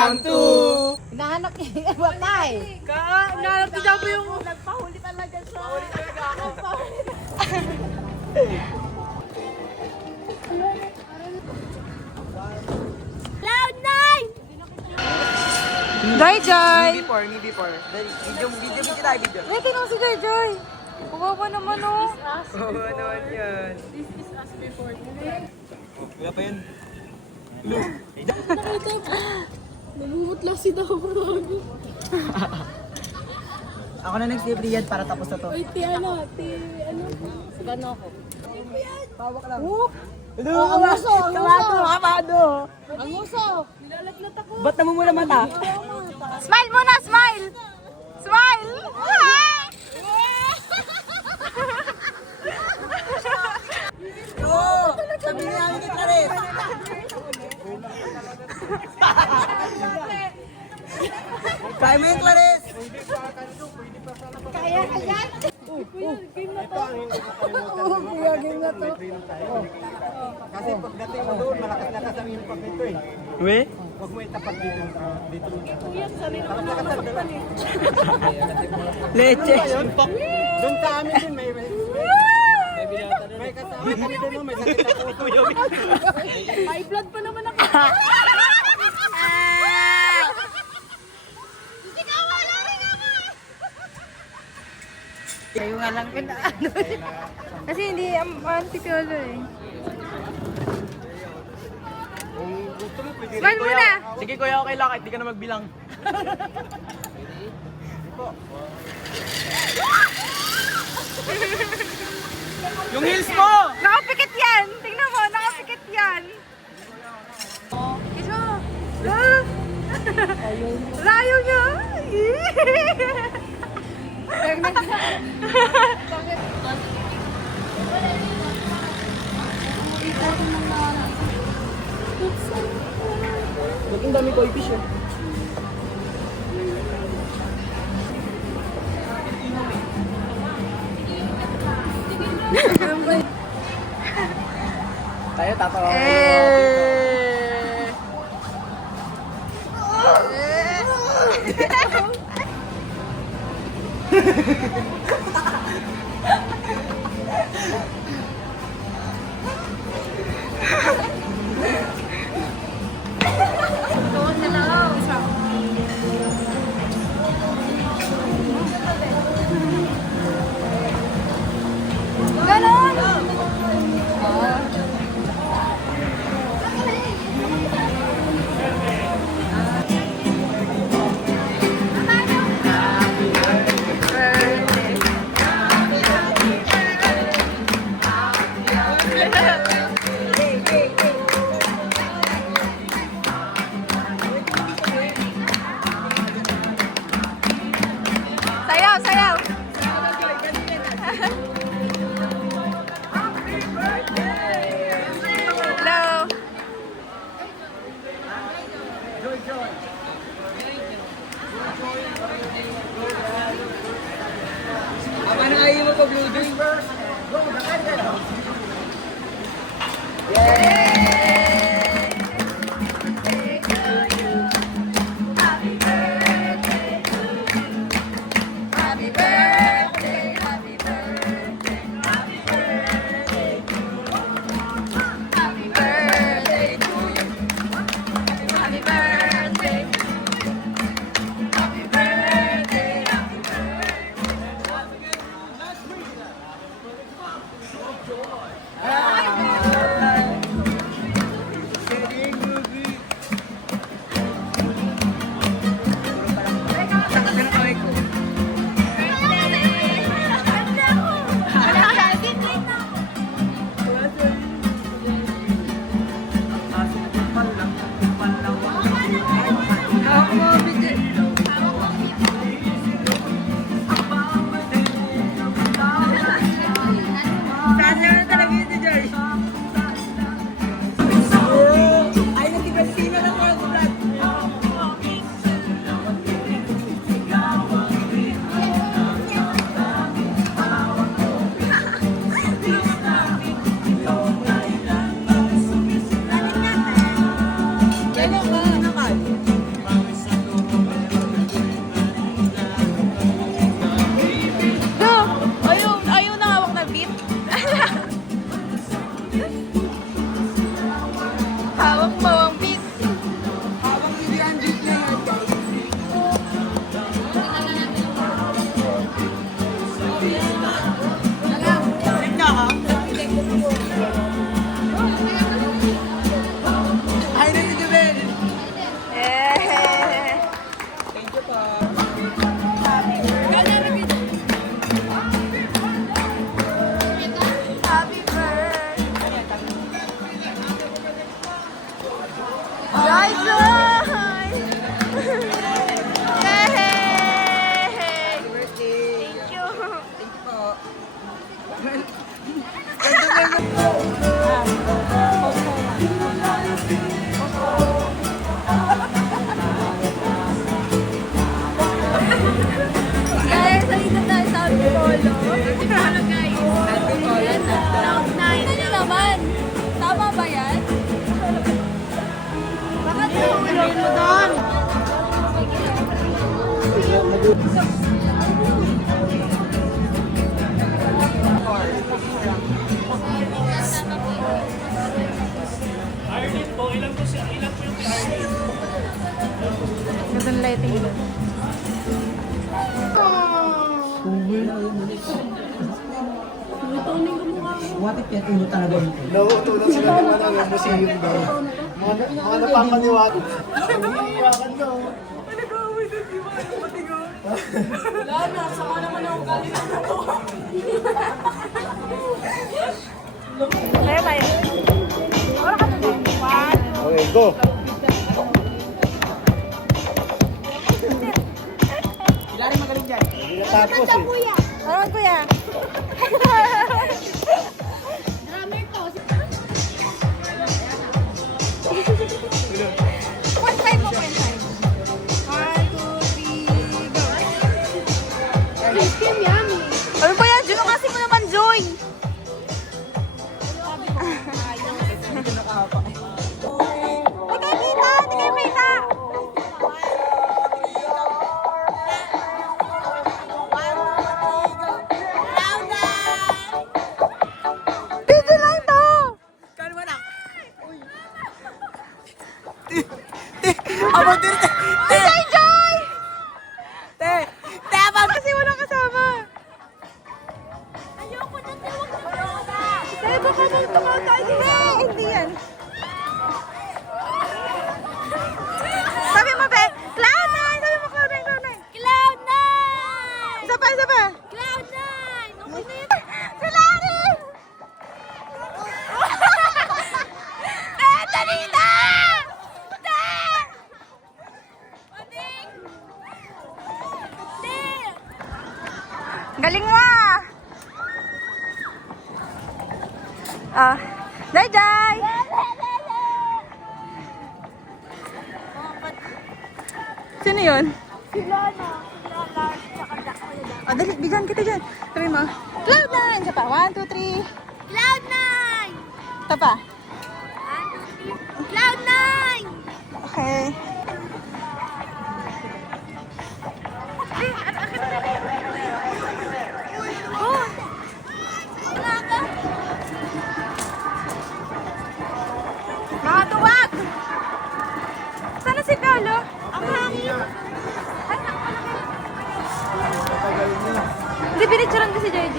1, 2. Hinahanap niya. Batay. Nahanap ko daw po yung... Nagpahuli talaga siya. Pahuli talaga ako. Cloud9! Joy, Joy! Me before. Video kita, video. Ay, tinong si Joy, Joy. Kawawa naman, oh. Oo naman yan. Wala pa yun. Namumutla si daw. Ako na nag-slip yan para tapos na to. Uy, ano? Sagano ako. Pawak lang. Hello! Ang uso! Ang uso! Kamado! Ang uso! Nilalaglat ako. Ba't namumula mata? Smile muna, smile! Smile! Oo! Sabi niya namin kay Clarice. Kaya mo yung Clarice! Kaya, kaya! Kuya, game na to. Oo, kuya, game na to. Kasi pagdating mo doon, malakas-lakas ang impact nito eh. We? Huwag mo itapat dito. Kuya, sanay naman ako masaktan eh. Leche! Doon sa amin din, may kasama kami doon, no? May sakit sa puso. May blood pa naman ako. Kayo nga lang pinaano eh. Kasi hindi anti-piolo eh. Smile muna! Sige kuya, okay lang kahit di ka na magbilang. Yung heels mo! Nakapikit yan! Tingnan mo, nakapikit yan! Kiss mo! Ah! Layo niya! Ang dami ko fish eh. Tayo tatawa. Eh! Ganon! Sayaw, sayaw! Hello! Ama na ayaw mo pa blue drink. Happy birthday, happy birthday, happy birthday to you. Happy birthday to you. Happy birthday. Happy birthday, happy Tignan ka? Ay, na si Jubel. Eh. Thank you po. Happy birthday. Joy, joy! Yay! Birthday. Thank you. Thank you po. Guys, nakita tayo sa Antipolo. Antipolo, guys. Cloud 9. Ano nyo naman? Tama ba yan? Bakit nahulog mo doon? Ganda ng lighting doon. Nauutulog sila ng mga museum daw. Mga napapaniwag. Umiiyakan daw. Wala na, sama naman ako galing ako. Kaya tayo. Wala ka doon. One. Okay, go. Hilari magaling dyan. Hindi natapos eh. Ano kuya? Drummer to. Point five mo, point five. One, two, three, go. Ice cream yummy. Ano ba yan? Juno kasi mo naman, Joy! Hindi kayo kita! Hindi kayo kita! Dito lang to! Kano mo na? Abo din. Te! Joy, Joy! Te! Te! Abo! Kasi walang kasama. Ayoko na, tawag na. Tayo baka magtukaw tayo. Hindi yan. Sabi mo, Be, Cloud9! Sabi mo, Cloud9, Cloud9. Cloud9! Isa pa, isa pa. Cloud9! Okay na yun. Si Larry! Tanita! Maning! Hindi! Galing mo ah! Ah, Jai Jai! Sino yun? Si Lana. Lala. Tsaka Jack. Oh, dali, bigyan kita dyan. Sabi mo, Cloud9! Isa pa, 1, 2, 3. Cloud9! Ito pa. Cloud9! Okay. Oh! Wala ka? Mga tuwag! Sana si Paolo? Ang hangin. Hindi, pinicturean ko si JJ.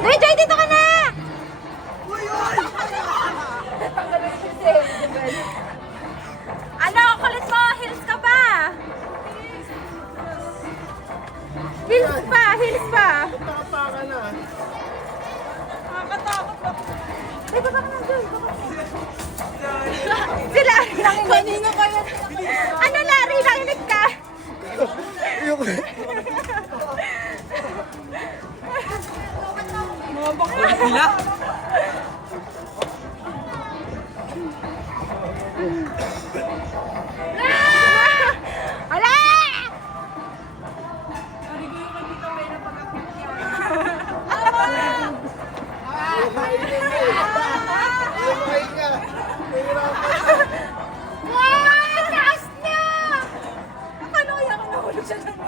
JJ, dito ka na! Ano, kulit mo? Heels ka pa! Heels pa, heels pa! Nakapaka na. Nakakatakot ako. Ay, baba ka na, Joy. Si Larry, nakinig. Kanino kaya? Ano, Larry, nakinig ka? Mga bakla. Hila. Hala! Wow! Taas niya! Paano kaya ako nahulog siya ng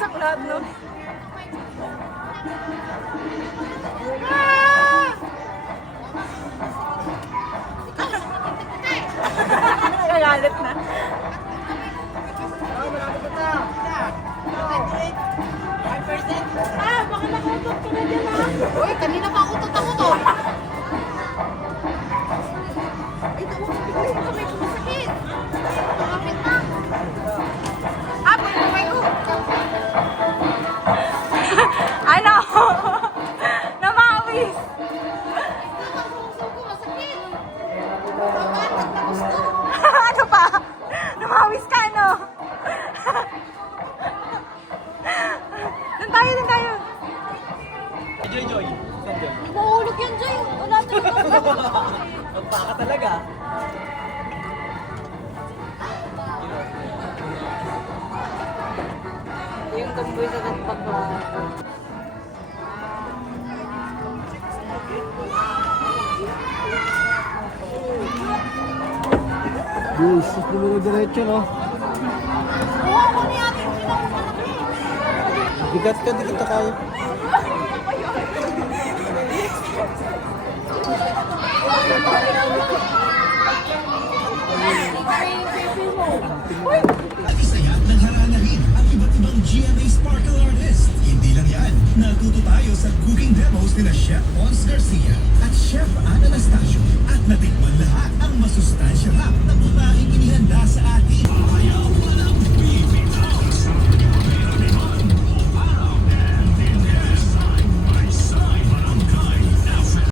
sa club, no? Ah! Nagagalit na. Happy birthday! Uy, kanina pa ako tatakot oh. Ay, tawag ko bigla yung kamay ko masakit. Kapit na. Ah, pagkakay ko. Ano? Namawis. Ano pa? Namawis ka, no? Doon tayo, doon tayo. Joy. Saan Joy? Mahulog yan, Joy. Wala talaga. Magpaka talaga. Yung tumboy sa nagpagbawa. Guys, dumiro-diretso, no? Oo, ako ni ate. Bigat ka, di kita kaya. Isayat ng haranahin ang iba't ibang GMA Sparkle Artist. Hindi lang yan, natuto tayo sa cooking demos nila Chef Ons Garcia at Chef Ana Anastasio at natikman lahat ang masustansyal na putaing inihanda sa atin.